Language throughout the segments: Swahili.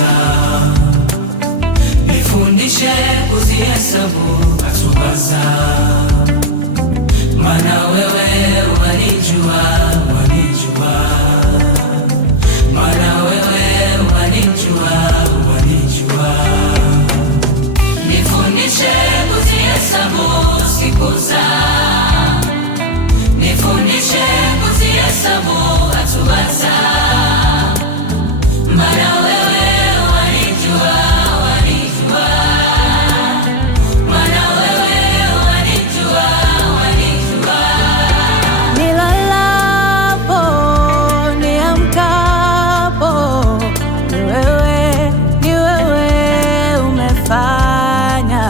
giza. Nifundishe kuzihesabu hatua zangu, maana wewe wanijua, wanijua. Maana wewe wanijua, wanijua. Nifundishe kuzihesabu siku zangu, nifundishe kuzihesabu hatua zangu, maana wewe wanijua, wanijua. Maana wewe wanijua, wanijua. Nilalapo, niamkapo, ni wewe umefanya.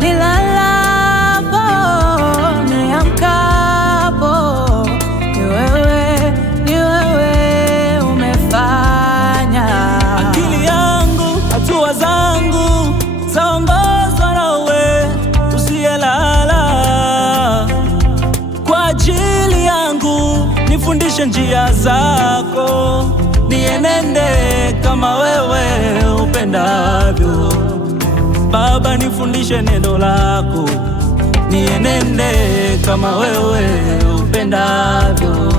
Nilalapo, niamkapo, ni wewe umefanya. Akili yangu, hatua zangu zaongozwa nawe, usiyelala. Kwa ajili yangu nifundishe njia zako, nienende kama wewe upendavyo. Baba, nifundishe neno lako, nienende kama wewe upendavyo.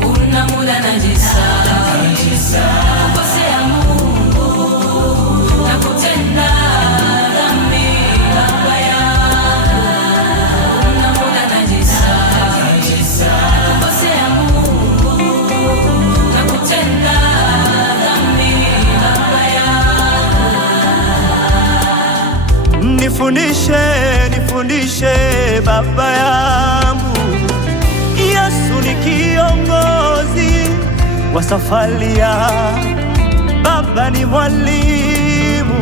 Kuna muda najisahau, kukosea Mungu na kutenda dhambi Baba yangu. Kuna muda najisahau, kukosea Mungu na kutenda dhambi Baba yangu. Nifundishe, nifundishe Baba yangu. Yesu ni kiongozi wa safari ya Baba, ni mwalimu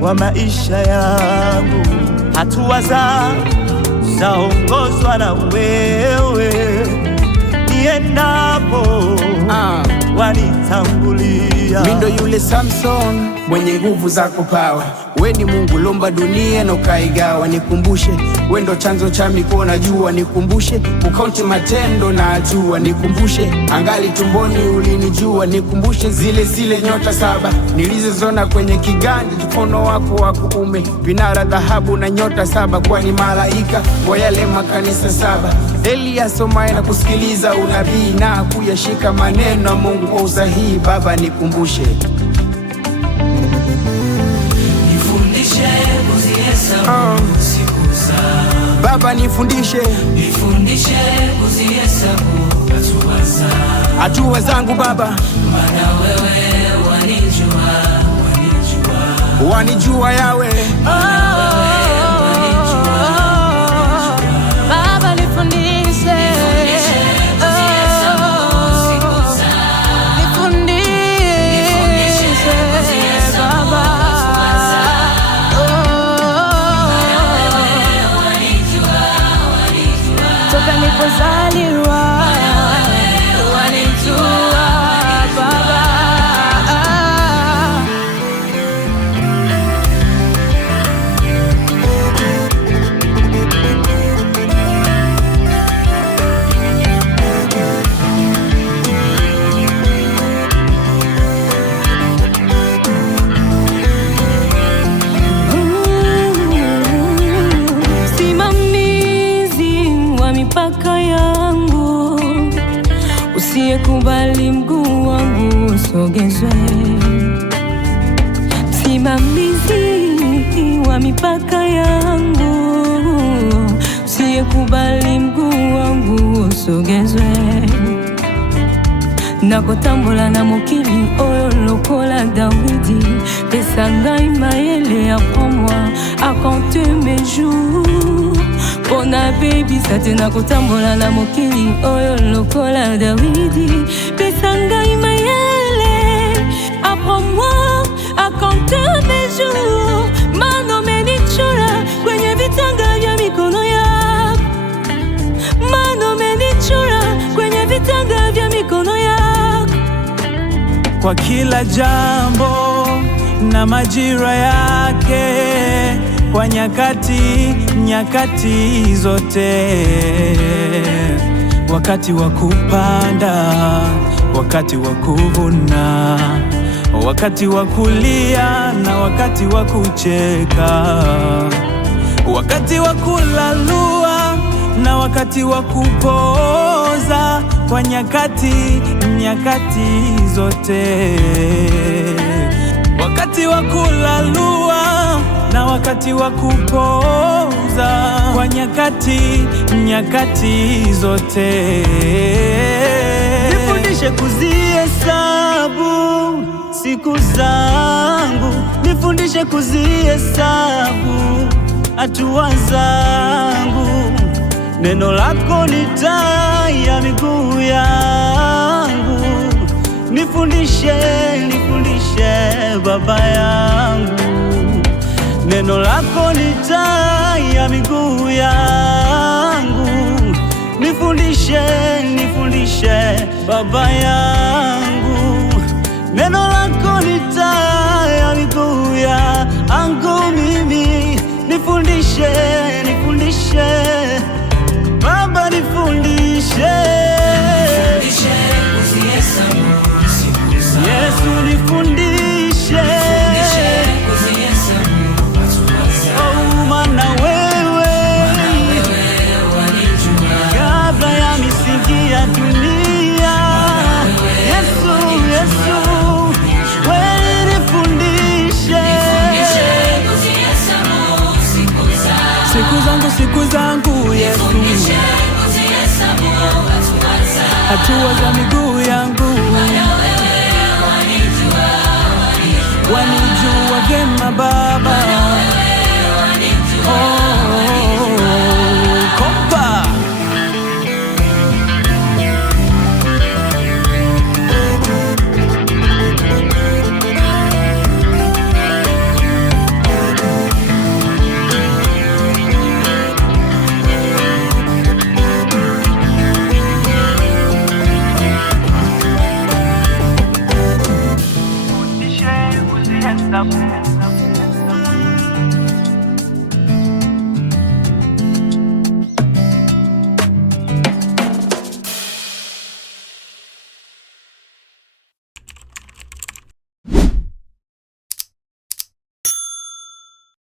wa maisha yangu. Hatua zaongozwa na wewe, niendapo wanitangulia. Mindo yule Samson mwenye nguvu za kupawa, we ni Mungu lomba dunia na ukaigawa. Nikumbushe we ndo chanzo cha mikono najua, nikumbushe ukaunti matendo na ajua. Nikumbushe angali tumboni ulinijua, nikumbushe zile nyota 7 nilizozona kwenye kiganja mkono wako wa kuume, vinara dhahabu na nyota 7, kwani malaika wa yale makanisa 7. Elia somaye na kusikiliza unabii na kuyashika maneno ya Mungu kwa usahihi. Baba nikumbushe, Nifundishe kuzihesabu siku zangu. Baba nifundishe, Nifundishe kuzihesabu hatua zangu Baba, maana wewe wanijua, wanijua. wanijua yawe. Baba nifundishe, toka nilipozaliwa wanijua Baba. Mipaka yangu, usiyekubali mguu wangu usogezwe. Msimamizi wa mipaka yangu, usiyekubali mguu wangu usogezwe. Nakotambola na mokili oyo lokola Dawidi, pesa ngai mayele apprends-moi à compter mes jours. Pona baby sate nakotambola na mokili oyo lokola Dawidi, pesa ngai mayele apprends-moi à compter mes jours. Mano menichora kwenye vitanga vya mikono yako, mano menichora kwenye vitanga vya mikono yako. Kwa kila jambo na majira yake, kwa nyakati zote, wakati wa kupanda, wakati wa kuvuna, wakati wa kulia na wakati wa kucheka, wakati wa kulalua na wakati wa kupoza, kwa nyakati zote, wakati wa kulalua na wakati wa kupoza, kwa nyakati zote. Nifundishe kuzihesabu siku zangu, nifundishe kuzihesabu hatua zangu. Neno lako ni taa ya miguu yangu. Nifundishe Baba yangu. Neno lako ni taa ya miguu yangu. Nifundishe Baba yangu. Neno lako ni taa ya miguu yangu mimi. Nifundishe Baba, nifundishe. Yesu, nifundishe. Oh, maana wewe kabla ya misingi ya dunia. Yesu, wewe nifundishe. Siku zangu Yesu, hatua za miguu yangu. Wanijua vyema Baba.